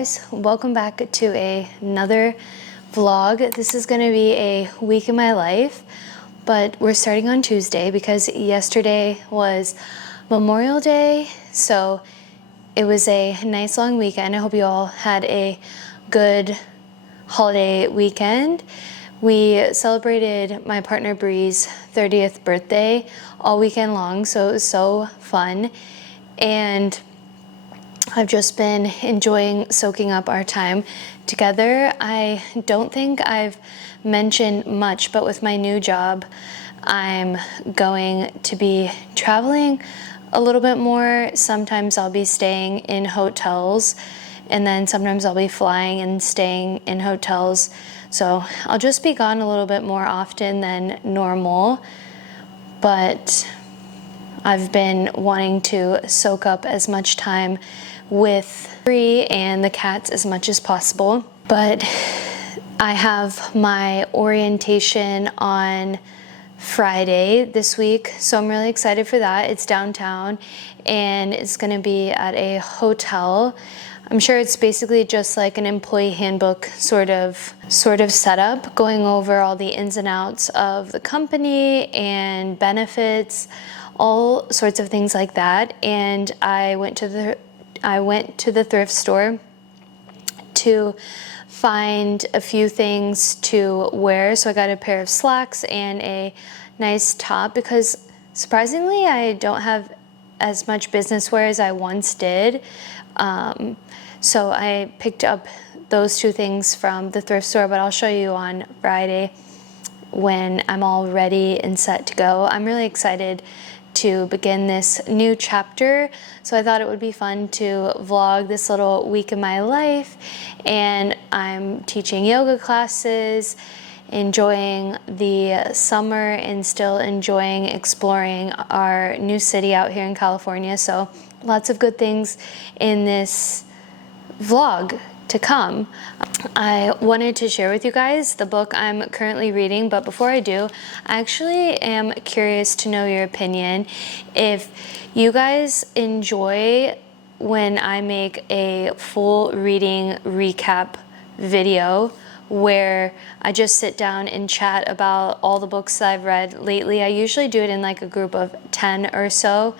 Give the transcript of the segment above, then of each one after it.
guys, welcome back to another vlog. This is going to be a week in my life, but we're starting on Tuesday because yesterday was Memorial Day, so it was a nice long weekend. I hope you all had a good holiday weekend. We celebrated my partner Bree's 30th birthday all weekend long, so it was so fun. And I've just been enjoying soaking up our time together. I don't think I've mentioned much, but with my new job, I'm going to be traveling a little bit more. Sometimes I'll be staying in hotels, and then sometimes I'll be flying and staying in hotels. So I'll just be gone a little bit more often than normal, but I've been wanting to soak up as much time with Bree and the cats as much as possible. But I have my orientation on Friday this week, so I'm really excited for that. It's downtown and it's gonna be at a hotel. I'm sure it's basically just like an employee handbook sort of setup, going over all the ins and outs of the company and benefits, all sorts of things like that. And I went to the thrift store to find a few things to wear. So I got a pair of slacks and a nice top because surprisingly I don't have as much business wear as I once did. So I picked up those two things from the thrift store, but I'll show you on Friday when I'm all ready and set to go. I'm really excited to begin this new chapter. So I thought it would be fun to vlog this little week in my life. And I'm teaching yoga classes, enjoying the summer, and still enjoying exploring our new city out here in California. So lots of good things in this vlog to come. I wanted to share with you guys the book I'm currently reading, but before I do, I actually am curious to know your opinion. If you guys enjoy when I make a full reading recap video where I just sit down and chat about all the books that I've read lately. I usually do it in like a group of 10 or so.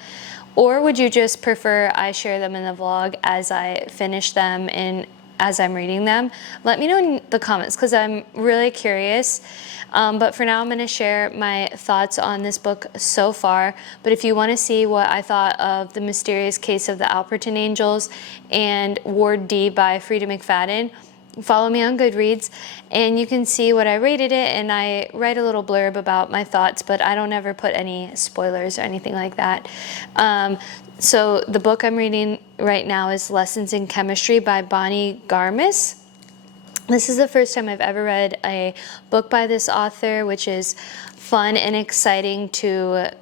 Or would you just prefer I share them in the vlog as I finish them and as I'm reading them? Let me know in the comments because I'm really curious. But for now, I'm going to share my thoughts on this book so far. But if you want to see what I thought of The Mysterious Case of the Alperton Angels and Ward D by Frida McFadden, follow me on Goodreads and you can see what I rated it, and I write a little blurb about my thoughts, but I don't ever put any spoilers or anything like that. So the book I'm reading right now is Lessons in Chemistry by Bonnie Garmis. This is the first time I've ever read a book by this author, which is fun and exciting to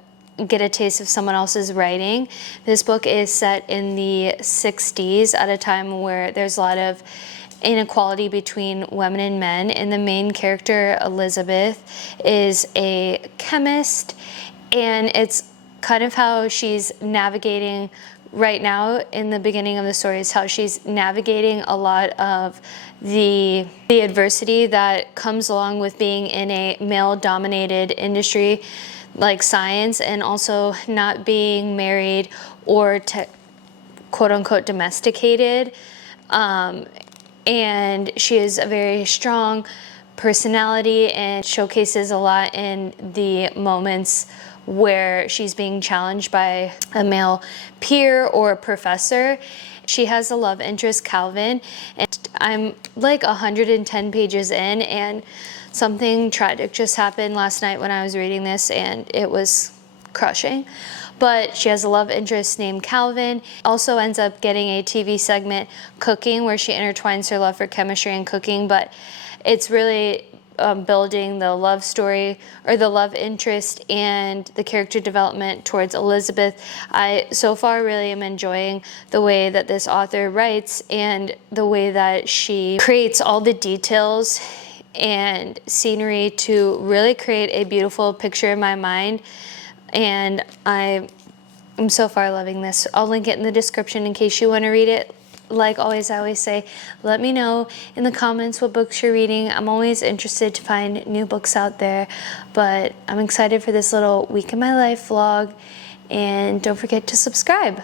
get a taste of someone else's writing. This book is set in the 60s at a time where there's a lot of inequality between women and men, and the main character, Elizabeth, is a chemist, and it's kind of how she's navigating right now in the beginning of the story is how she's navigating a lot of the adversity that comes along with being in a male-dominated industry like science, and also not being married or quote-unquote domesticated. And she is a very strong personality and showcases a lot in the moments where she's being challenged by a male peer or professor. She has a love interest, Calvin, and I'm like 110 pages in, and something tragic just happened last night when I was reading this, and it was crushing. But she has a love interest named Calvin. Also ends up getting a TV segment, Cooking, where she intertwines her love for chemistry and cooking, but it's really building the love story, or the love interest, and the character development towards Elizabeth. I so far really am enjoying the way that this author writes and the way that she creates all the details and scenery to really create a beautiful picture in my mind. And I'm so far loving this. I'll link it in the description in case you want to read it. Like always, I always say, let me know in the comments what books you're reading. I'm always interested to find new books out there, but I'm excited for this little week in my life vlog, and don't forget to subscribe.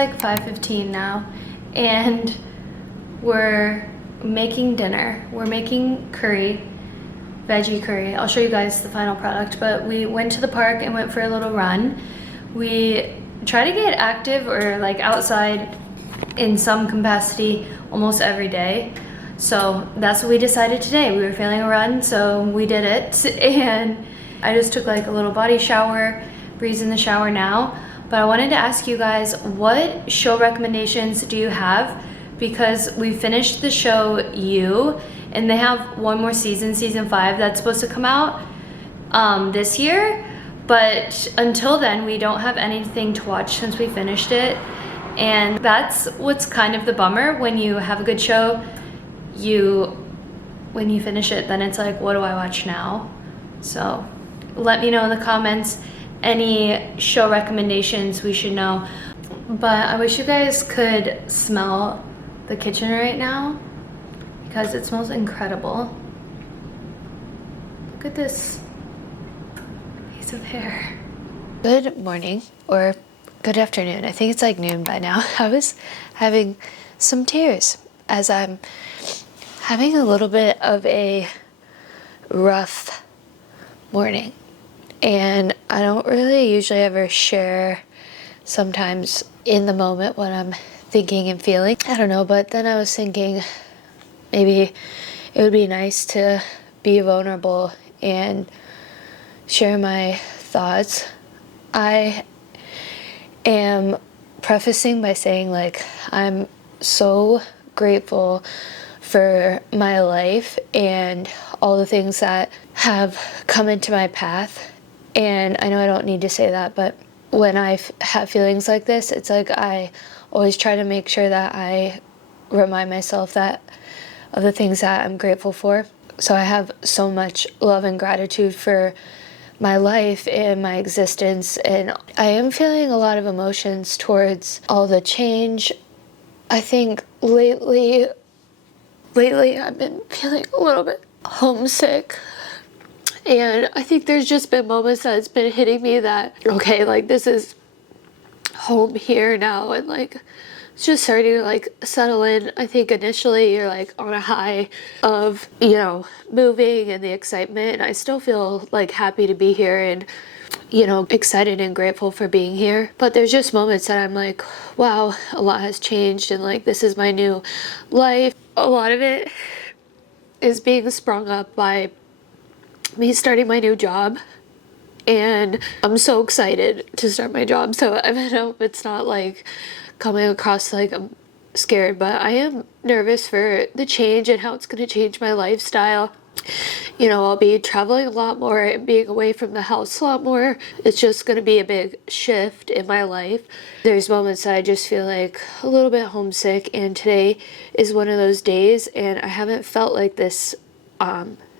like 5:15 now, and we're making dinner. We're making curry, veggie curry. I'll show you guys the final product, but we went to the park and went for a little run. We try to get active or like outside in some capacity almost every day. So that's what we decided today. We were feeling a run, so we did it. And I just took like a little body shower. Bree's in the shower now. But I wanted to ask you guys, what show recommendations do you have? Because we finished the show You, and they have one more season, season 5, that's supposed to come out this year. But until then, we don't have anything to watch since we finished it. And that's what's kind of the bummer. When you have a good show, when you finish it, then it's like, what do I watch now? So let me know in the comments any show recommendations we should know. But I wish you guys could smell the kitchen right now because it smells incredible. Look at this piece of hair. Good morning, or good afternoon. I think it's like noon by now. I was having some tears as I'm having a little bit of a rough morning. And I don't really usually ever share sometimes in the moment what I'm thinking and feeling. I don't know, but then I was thinking maybe it would be nice to be vulnerable and share my thoughts. I am prefacing by saying, like, I'm so grateful for my life and all the things that have come into my path. And I know I don't need to say that, but when I have feelings like this, it's like I always try to make sure that I remind myself that of the things that I'm grateful for. So I have so much love and gratitude for my life and my existence, and I am feeling a lot of emotions towards all the change. I think lately I've been feeling a little bit homesick, and I think there's just been moments that it's been hitting me that, okay, like this is home here now, and like it's just starting to like settle in. I think initially you're like on a high of, you know, moving and the excitement, and I still feel like happy to be here and, you know, excited and grateful for being here. But there's just moments that I'm like, wow, a lot has changed, and like this is my new life. A lot of it is being sprung up by me starting my new job, and I'm so excited to start my job. So I hope it's not like coming across like I'm scared, but I am nervous for the change and how it's going to change my lifestyle. You know, I'll be traveling a lot more and being away from the house a lot more. It's just going to be a big shift in my life. There's moments that I just feel like a little bit homesick, and today is one of those days, and I haven't felt like this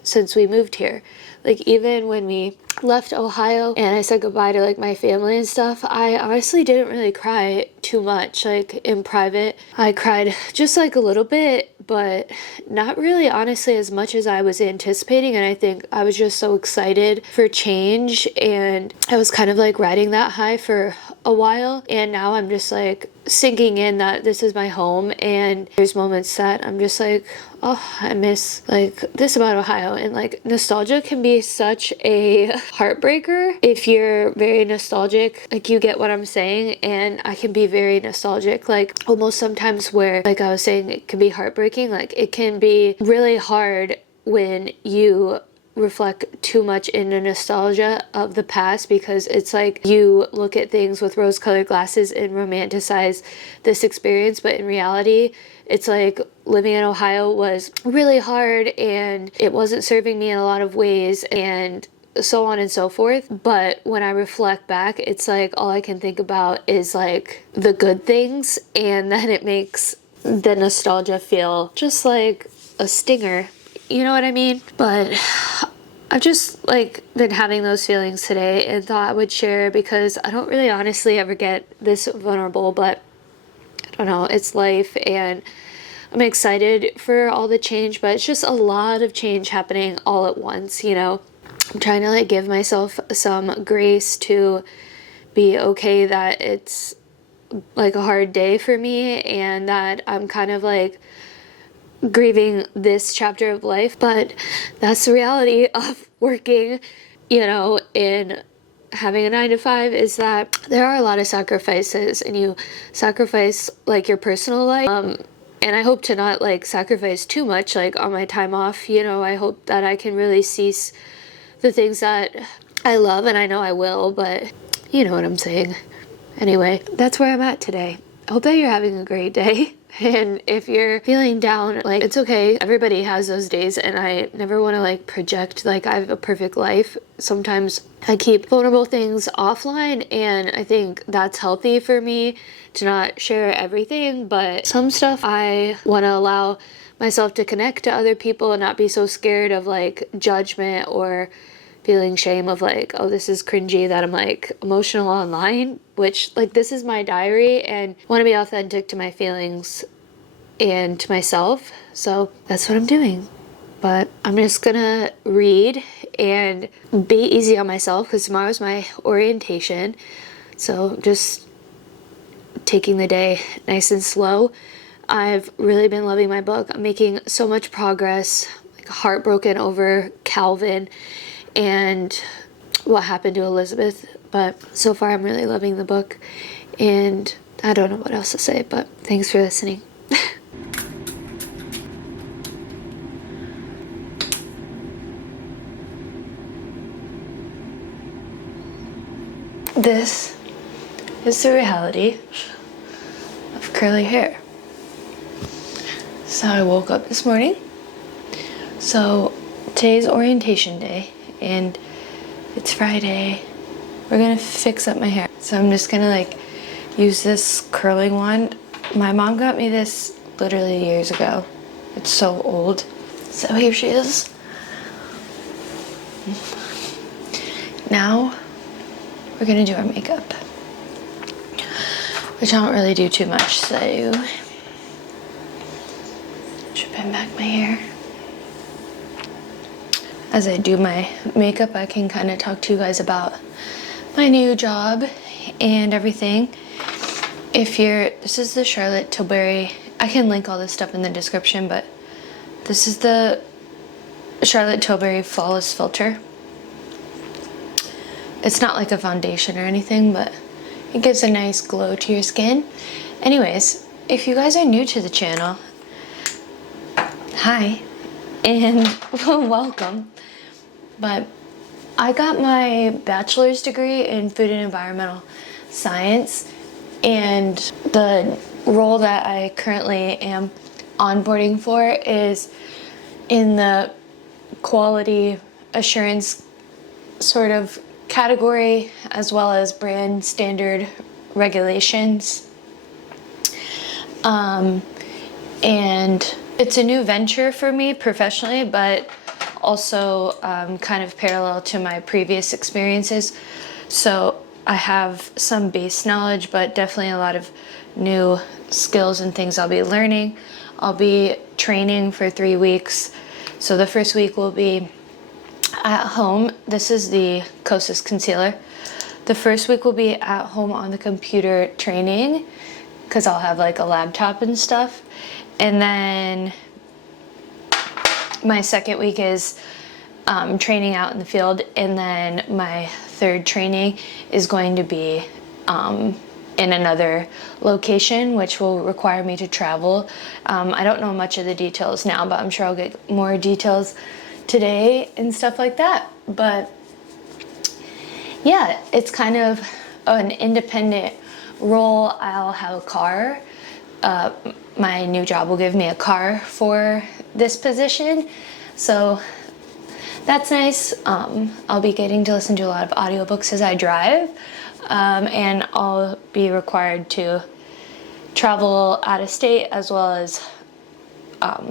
since we moved here. Like even when we left Ohio and I said goodbye to like my family and stuff, I honestly didn't really cry too much. Like in private, I cried just like a little bit, but not really honestly as much as I was anticipating. And I think I was just so excited for change, and I was kind of like riding that high for a while, and now I'm just like sinking in that this is my home. And there's moments that I'm just like, oh, I miss like this about Ohio. And like nostalgia can be such a heartbreaker if you're very nostalgic. Like, you get what I'm saying? And I can be very nostalgic, like almost sometimes where, like I was saying, it can be heartbreaking. Like it can be really hard when you reflect too much into nostalgia of the past, because it's like you look at things with rose-colored glasses and romanticize this experience, but in reality it's like living in Ohio was really hard and it wasn't serving me in a lot of ways, and so on and so forth. But when I reflect back, it's like all I can think about is like the good things, and then it makes the nostalgia feel just like a stinger. You know what I mean? But I've just like been having those feelings today and thought I would share, because I don't really honestly ever get this vulnerable, but I don't know, it's life, and I'm excited for all the change, but it's just a lot of change happening all at once, you know. I'm trying to like give myself some grace to be okay that it's like a hard day for me, and that I'm kind of like grieving this chapter of life. But that's the reality of working, you know, in having a 9 to 5, is that there are a lot of sacrifices, and you sacrifice like your personal life. And I hope to not like sacrifice too much like on my time off. You know, I hope that I can really cease the things that I love, and I know I will, but you know what I'm saying. Anyway, that's where I'm at today. I hope that you're having a great day. And if you're feeling down, like, it's okay. Everybody has those days, and I never want to like project like I have a perfect life. Sometimes I keep vulnerable things offline, and I think that's healthy for me to not share everything, but some stuff I want to allow myself to connect to other people and not be so scared of like judgment or feeling shame of like, oh, this is cringy that I'm like emotional online, which like this is my diary, and I want to be authentic to my feelings and to myself. So that's what I'm doing. But I'm just gonna read and be easy on myself because tomorrow's my orientation. So just taking the day nice and slow. I've really been loving my book. I'm making so much progress, like heartbroken over Calvin and what happened to Elizabeth, but so far I'm really loving the book, and I don't know what else to say, but thanks for listening. This is the reality of curly hair. So I woke up this morning. So today's orientation day, and it's Friday. We're gonna fix up my hair. So I'm just gonna like use this curling wand. My mom got me this literally years ago. It's so old. So here she is. Now we're gonna do our makeup, which I don't really do too much, so should pin back my hair. As I do my makeup, I can kind of talk to you guys about my new job and everything. This is the Charlotte Tilbury, I can link all this stuff in the description, but this is the Charlotte Tilbury Flawless Filter. It's not like a foundation or anything, but it gives a nice glow to your skin. Anyways, if you guys are new to the channel, hi, and welcome. But I got my bachelor's degree in food and environmental science, and the role that I currently am onboarding for is in the quality assurance sort of category, as well as brand standard regulations. And it's a new venture for me professionally, but also kind of parallel to my previous experiences. So I have some base knowledge, but definitely a lot of new skills and things I'll be learning. I'll be training for 3 weeks. So the first week will be at home. This is the Kosas concealer. The first week will be at home on the computer training, because I'll have like a laptop and stuff. And then my second week is training out in the field, and then my third training is going to be in another location, which will require me to travel. I don't know much of the details now, but I'm sure I'll get more details today and stuff like that. But yeah, it's kind of an independent role. I'll have a car. My new job will give me a car for this position, so that's nice. I'll be getting to listen to a lot of audiobooks as I drive, and I'll be required to travel out of state, as well as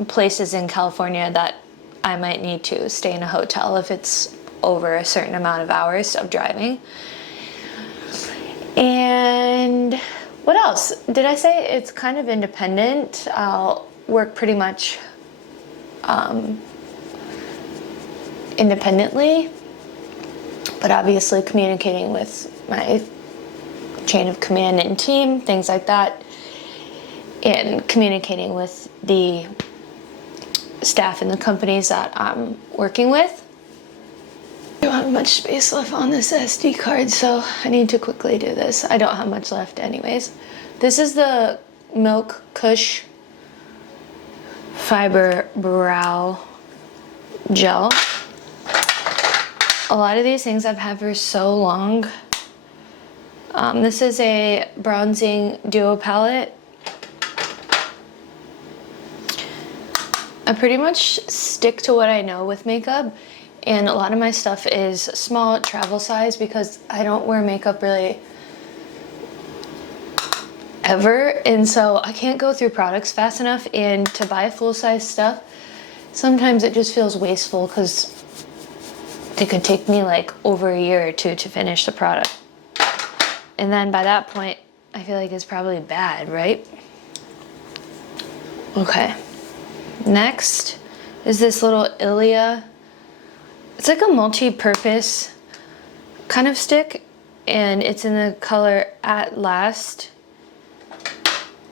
places in California that I might need to stay in a hotel if it's over a certain amount of hours of driving. And what else? Did I say it's kind of independent? I'll work pretty much independently, but obviously communicating with my chain of command and team, things like that, and communicating with the staff in the companies that I'm working with. I don't have much space left on this SD card, so I need to quickly do this. I don't have much left anyways. This is the Milk Kush Fiber Brow Gel. A lot of these things I've had for so long. This is a bronzing duo palette. I pretty much stick to what I know with makeup, and a lot of my stuff is small travel size because I don't wear makeup really ever, and so I can't go through products fast enough, and to buy full-size stuff sometimes it just feels wasteful because it could take me like over a year or two to finish the product, and then by that point I feel like it's probably bad, right? Okay, next is this little Ilia. It's like a multi-purpose kind of stick, and it's in the color At Last.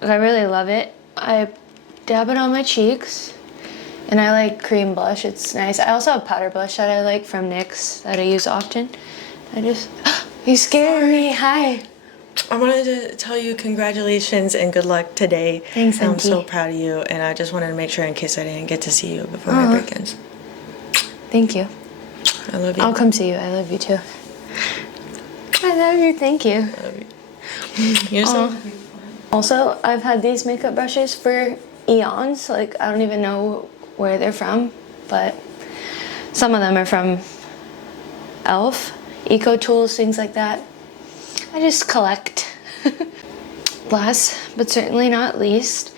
I really love it. I dab it on my cheeks, and I like cream blush. It's nice. I also have powder blush that I like from NYX that I use often. You scared me. Hi. I wanted to tell you congratulations and good luck today. Thanks, I'm Auntie. so proud of you, and I just wanted to make sure in case I didn't get to see you before my break-ins. Thank you. I love you. I'll come see you. I love you too. I love you. Thank you. I love you. You're so Also, I've had these makeup brushes for eons. Like, I don't even know where they're from, but some of them are from e.l.f., Eco Tools, things like that. I just collect. Last, but certainly not least,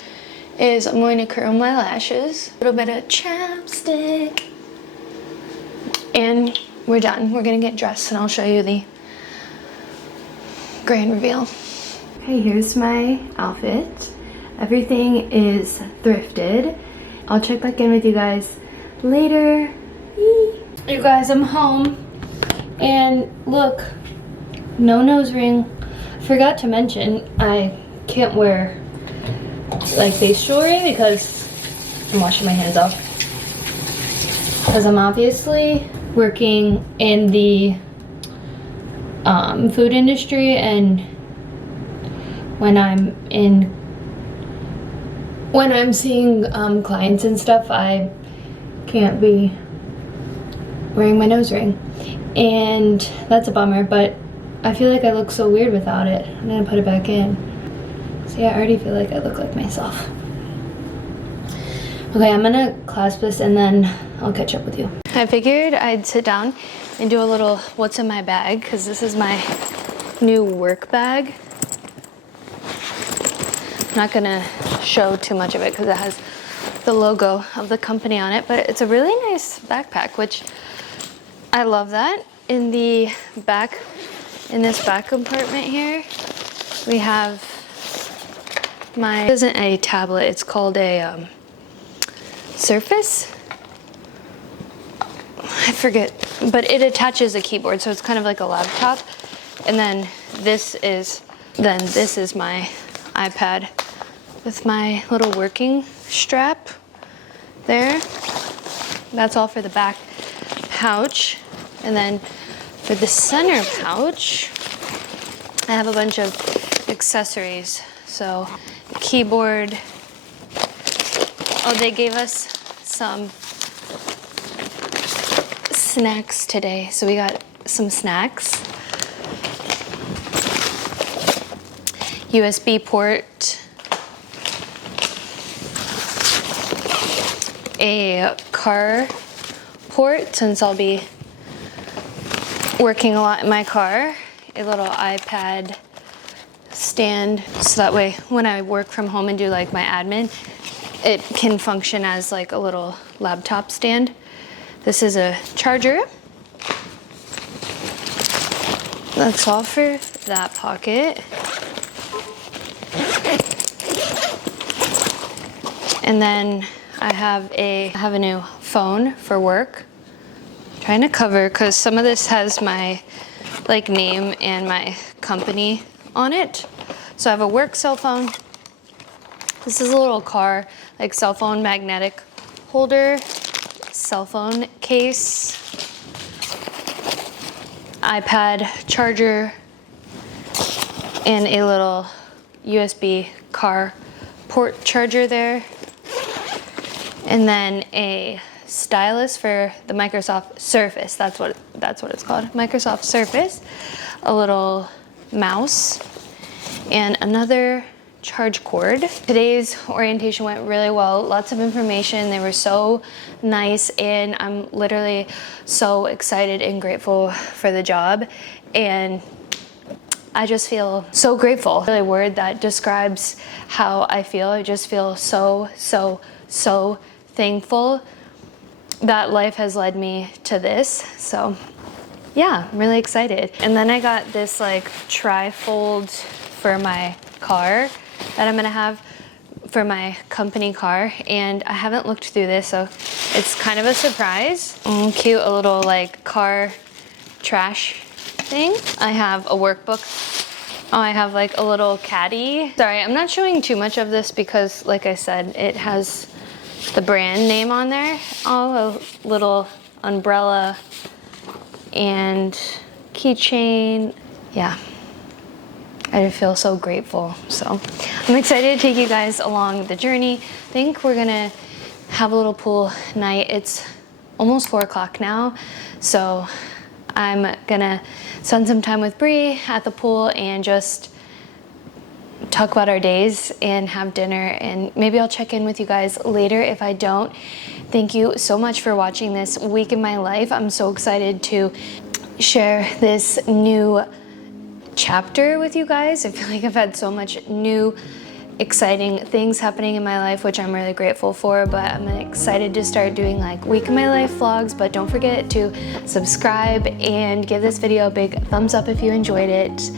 is I'm going to curl my lashes. A little bit of chapstick. And we're done. We're gonna get dressed and I'll show you the grand reveal. Okay, here's my outfit. Everything is thrifted. I'll check back in with you guys later. You guys, I'm home. And look, no nose ring. Forgot to mention, I can't wear like face jewelry because I'm washing my hands off. Because I'm obviously working in the food industry, and when I'm seeing clients and stuff, I can't be wearing my nose ring, and that's a bummer, but I feel like I look so weird without it. I'm gonna put it back in. See, I already feel like I look like myself. Okay, I'm gonna clasp this and then I'll catch up with you. I figured I'd sit down and do a little what's in my bag, because this is my new work bag. I'm not gonna show too much of it because it has the logo of the company on it, but it's a really nice backpack, which I love that. In the back, in this back compartment here, we have my, it isn't a tablet, it's called a Surface? I forget, but it attaches a keyboard, so it's kind of like a laptop. And then this is my iPad with my little working strap there. That's all for the back pouch. And then for the center pouch, I have a bunch of accessories. So keyboard. Oh, they gave us some snacks today. So we got some snacks. USB port. A car port, since I'll be working a lot in my car. A little iPad stand, so that way when I work from home and do like my admin, it can function as like a little laptop stand. This is a charger. That's all for that pocket. And then I have a new phone for work. I'm trying to cover because some of this has my like name and my company on it. So I have a work cell phone. This is a little car, like cell phone magnetic holder, cell phone case, iPad charger, and a little USB car port charger there. And then a stylus for the Microsoft Surface. That's what it's called, Microsoft Surface. A little mouse and another charge cord. Today's orientation went really well. Lots of information. They were so nice, and I'm literally so excited and grateful for the job. And I just feel so grateful. Really, a word that describes how I feel. I just feel so thankful that life has led me to this. So yeah, I'm really excited. And then I got this like tri-fold for my car that I'm gonna have for my company car, and I haven't looked through this, so it's kind of a surprise. Cute, a little like car trash thing. I have a workbook. Oh, I have like a little caddy. Sorry, I'm not showing too much of this because, like I said, it has the brand name on there. Oh, a little umbrella and keychain. Yeah, I feel so grateful. So I'm excited to take you guys along the journey. I think we're gonna have a little pool night. It's almost 4 o'clock now, so I'm gonna spend some time with Bree at the pool and just talk about our days and have dinner, and maybe I'll check in with you guys later if I don't. Thank you so much for watching this week in my life. I'm so excited to share this new chapter with you guys. I feel like I've had so much new exciting things happening in my life, which I'm really grateful for, but I'm excited to start doing like week in my life vlogs. But don't forget to subscribe and give this video a big thumbs up if you enjoyed it.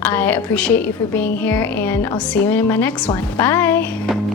I appreciate you for being here, and I'll see you in my next one. Bye.